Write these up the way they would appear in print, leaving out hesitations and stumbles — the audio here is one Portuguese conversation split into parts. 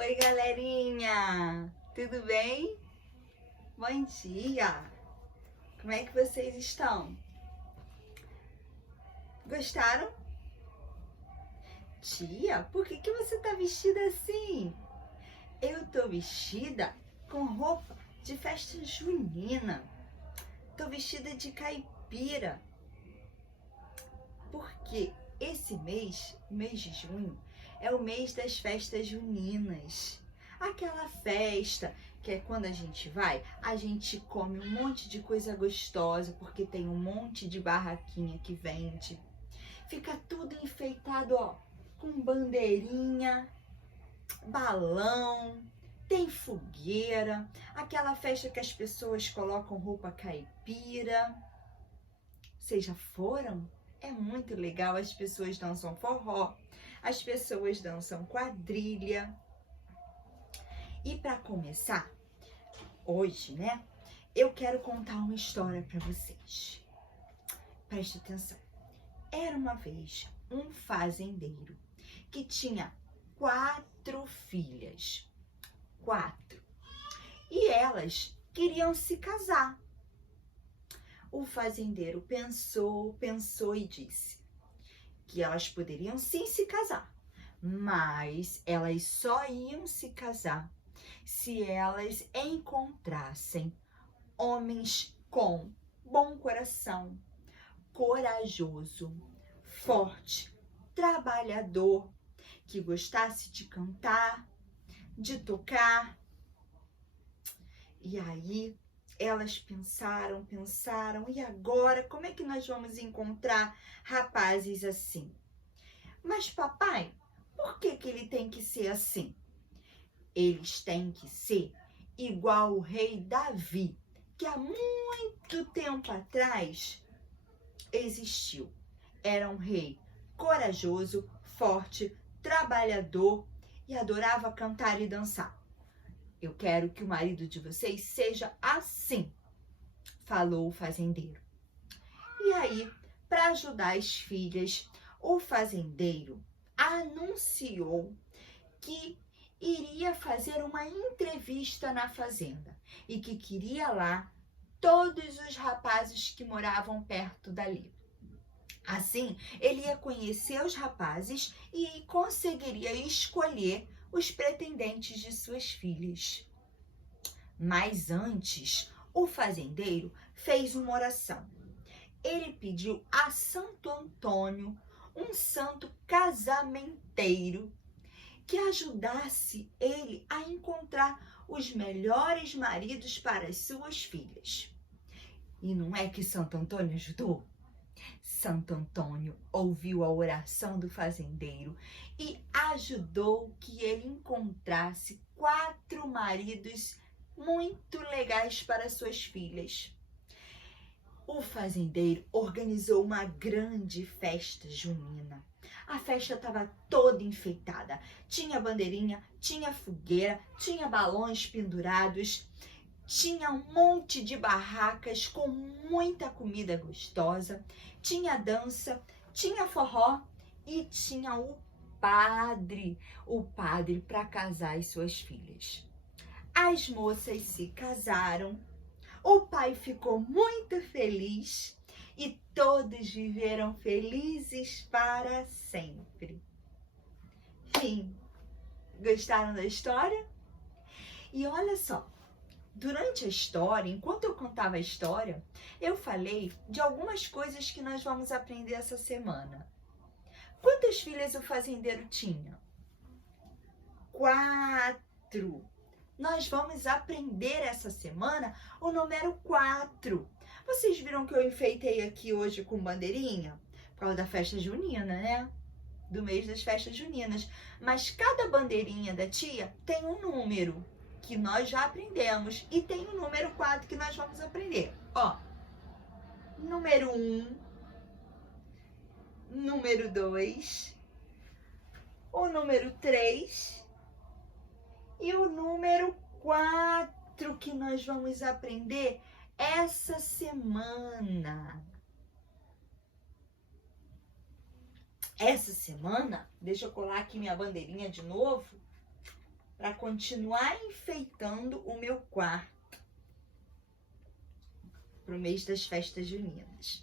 Oi, galerinha! Tudo bem? Bom dia! Como é que vocês estão? Gostaram? Tia, por que você tá vestida assim? Eu tô vestida com roupa de festa junina. Tô vestida de caipira. Porque esse mês, mês de junho, é o mês das festas juninas. Aquela festa que é quando a gente come um monte de coisa gostosa, porque tem um monte de barraquinha que vende. Fica tudo enfeitado, ó, com bandeirinha, balão, tem fogueira, aquela festa que as pessoas colocam roupa caipira. Vocês já foram? É muito legal, as pessoas dançam forró, as pessoas dançam quadrilha. E para começar, hoje, né, eu quero contar uma história para vocês. Preste atenção. Era uma vez um fazendeiro que tinha 4 filhas. 4. E elas queriam se casar. O fazendeiro pensou e disse que elas poderiam sim se casar, mas elas só iam se casar se elas encontrassem homens com bom coração, corajoso, forte, trabalhador, que gostasse de cantar, de tocar. E aí elas pensaram, e agora como é que nós vamos encontrar rapazes assim? Mas papai, por que ele tem que ser assim? Eles têm que ser igual o rei Davi, que há muito tempo atrás existiu. Era um rei corajoso, forte, trabalhador e adorava cantar e dançar. Eu quero que o marido de vocês seja assim, falou o fazendeiro. E aí, para ajudar as filhas, o fazendeiro anunciou que iria fazer uma entrevista na fazenda e que queria lá todos os rapazes que moravam perto dali. Assim, ele ia conhecer os rapazes e conseguiria escolher os pretendentes de suas filhas. Mas antes, o fazendeiro fez uma oração. Ele pediu a Santo Antônio, um santo casamenteiro, que ajudasse ele a encontrar os melhores maridos para as suas filhas. E não é que Santo Antônio ajudou? Santo Antônio ouviu a oração do fazendeiro e ajudou que ele encontrasse 4 maridos muito legais para suas filhas. O fazendeiro organizou uma grande festa junina. A festa estava toda enfeitada. Tinha bandeirinha, tinha fogueira, tinha balões pendurados, tinha um monte de barracas com muita comida gostosa, tinha dança, tinha forró e tinha o padre para casar as suas filhas. As moças se casaram, o pai ficou muito feliz e todos viveram felizes para sempre. Fim. Gostaram da história? E olha só, durante a história, enquanto eu contava a história, eu falei de algumas coisas que nós vamos aprender essa semana. Quantas filhas o fazendeiro tinha? 4. Nós vamos aprender essa semana o número 4. Vocês viram que eu enfeitei aqui hoje com bandeirinha? Por causa da festa junina, né? Do mês das festas juninas. Mas cada bandeirinha da tia tem um número que nós já aprendemos. E tem o número 4 que nós vamos aprender. Ó, número 1, número 2, o número 3 e o número 4 que nós vamos aprender essa semana. Essa semana, deixa eu colar aqui minha bandeirinha de novo. para continuar enfeitando o meu quarto para o mês das festas juninas.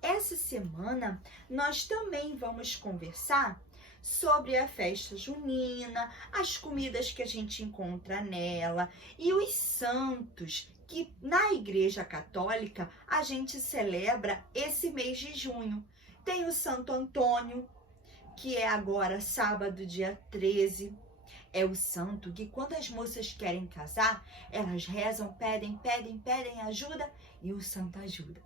Essa semana nós também vamos conversar sobre a festa junina, as comidas que a gente encontra nela e os santos que na Igreja Católica a gente celebra esse mês de junho. Tem o Santo Antônio, que é agora sábado, dia 13. É o santo que quando as moças querem casar, elas rezam, pedem ajuda e o santo ajuda.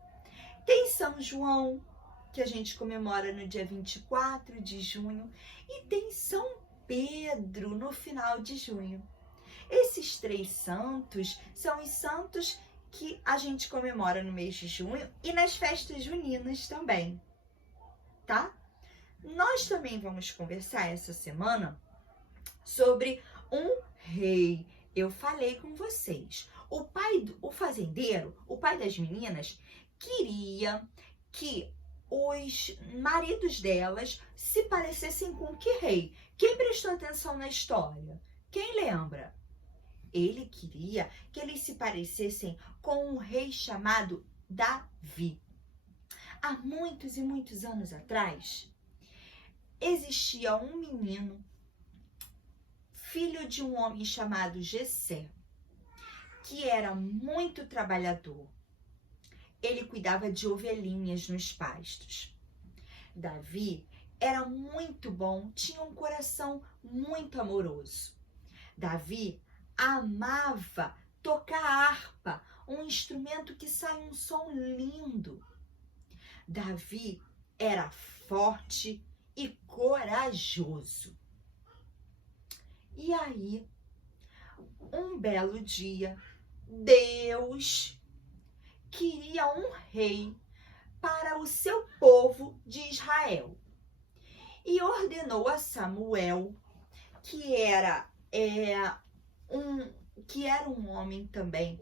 Tem São João, que a gente comemora no dia 24 de junho, e tem São Pedro no final de junho. Esses 3 santos são os santos que a gente comemora no mês de junho e nas festas juninas também, tá? Nós também vamos conversar essa semana sobre um rei. Eu falei com vocês. O fazendeiro, o pai das meninas, queria que os maridos delas se parecessem com que rei? Quem prestou atenção na história? Quem lembra? Ele queria que eles se parecessem com um rei chamado Davi. Há muitos e muitos anos atrás, existia um menino, filho de um homem chamado Jessé, que era muito trabalhador. Ele cuidava de ovelhinhas nos pastos. Davi era muito bom, tinha um coração muito amoroso. Davi amava tocar harpa, um instrumento que sai um som lindo. Davi era forte e corajoso. E aí, um belo dia, Deus queria um rei para o seu povo de Israel e ordenou a Samuel, que era um homem também,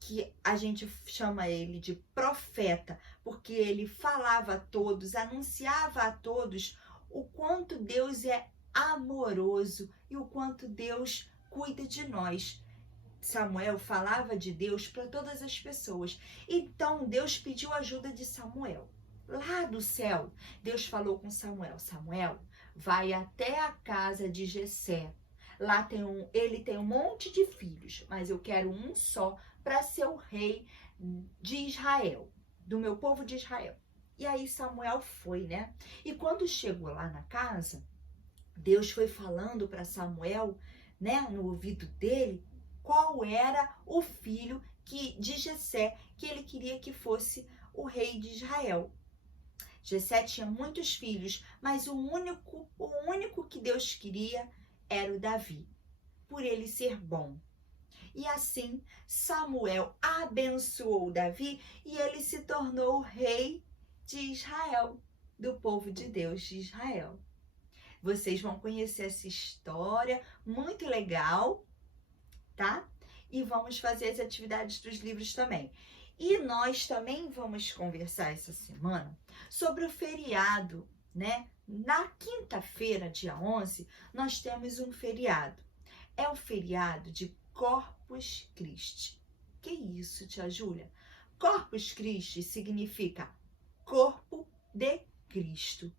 que a gente chama ele de profeta, porque ele falava a todos, anunciava a todos o quanto Deus é amoroso e o quanto Deus cuida de nós. Samuel falava de Deus para todas as pessoas. Então Deus pediu ajuda de Samuel. Lá do céu, Deus falou com Samuel: Samuel, vai até a casa de Jessé. Lá ele tem um monte de filhos, mas eu quero um só para ser o rei de Israel, do meu povo de Israel. E aí Samuel foi, né? E quando chegou lá na casa, Deus foi falando para Samuel, né, no ouvido dele, qual era o filho de Jessé que ele queria que fosse o rei de Israel. Jessé tinha muitos filhos, mas o único que Deus queria era o Davi, por ele ser bom. E assim Samuel abençoou Davi e ele se tornou o rei de Israel, do povo de Deus de Israel. Vocês vão conhecer essa história muito legal, tá? E vamos fazer as atividades dos livros também. E nós também vamos conversar essa semana sobre o feriado, né? Na quinta-feira, dia 11, nós temos um feriado. É o feriado de Corpus Christi. Que isso, tia Júlia? Corpus Christi significa corpo de Cristo.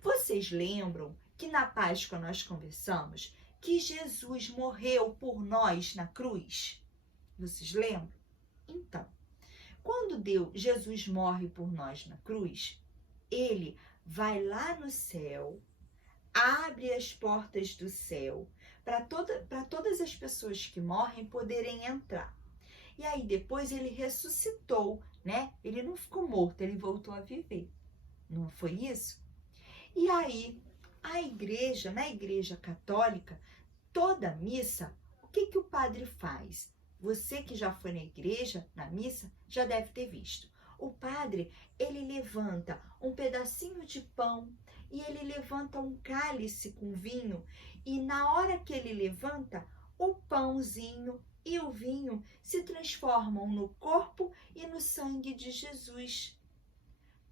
Vocês lembram que na Páscoa nós conversamos que Jesus morreu por nós na cruz? Vocês lembram? Então, quando Jesus morre por nós na cruz, ele vai lá no céu, abre as portas do céu para todas as pessoas que morrem poderem entrar. E aí depois ele ressuscitou, né? Ele não ficou morto, ele voltou a viver. Não foi isso? E aí, na igreja católica, toda missa, o que o padre faz? Você que já foi na igreja, na missa, já deve ter visto. O padre, ele levanta um pedacinho de pão e ele levanta um cálice com vinho. E na hora que ele levanta, o pãozinho e o vinho se transformam no corpo e no sangue de Jesus.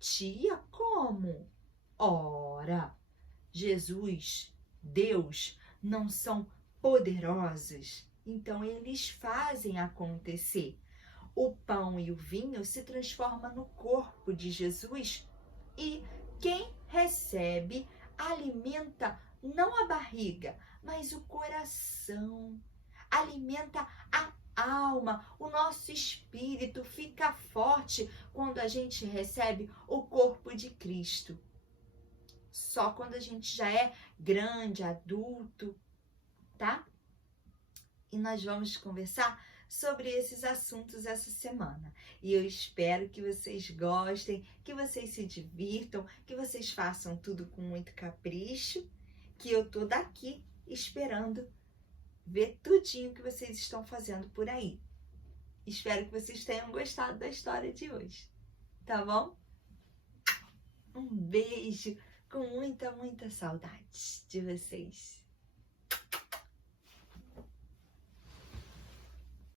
Tia, como? Ora, Jesus, Deus, não são poderosos, então eles fazem acontecer. O pão e o vinho se transformam no corpo de Jesus e quem recebe alimenta não a barriga, mas o coração, alimenta a alma, o nosso espírito fica forte quando a gente recebe o corpo de Cristo. Só quando a gente já é grande, adulto, tá? E nós vamos conversar sobre esses assuntos essa semana. E eu espero que vocês gostem, que vocês se divirtam, que vocês façam tudo com muito capricho, que eu tô daqui esperando ver tudinho que vocês estão fazendo por aí. Espero que vocês tenham gostado da história de hoje, tá bom? Um beijo com muita saudade de vocês.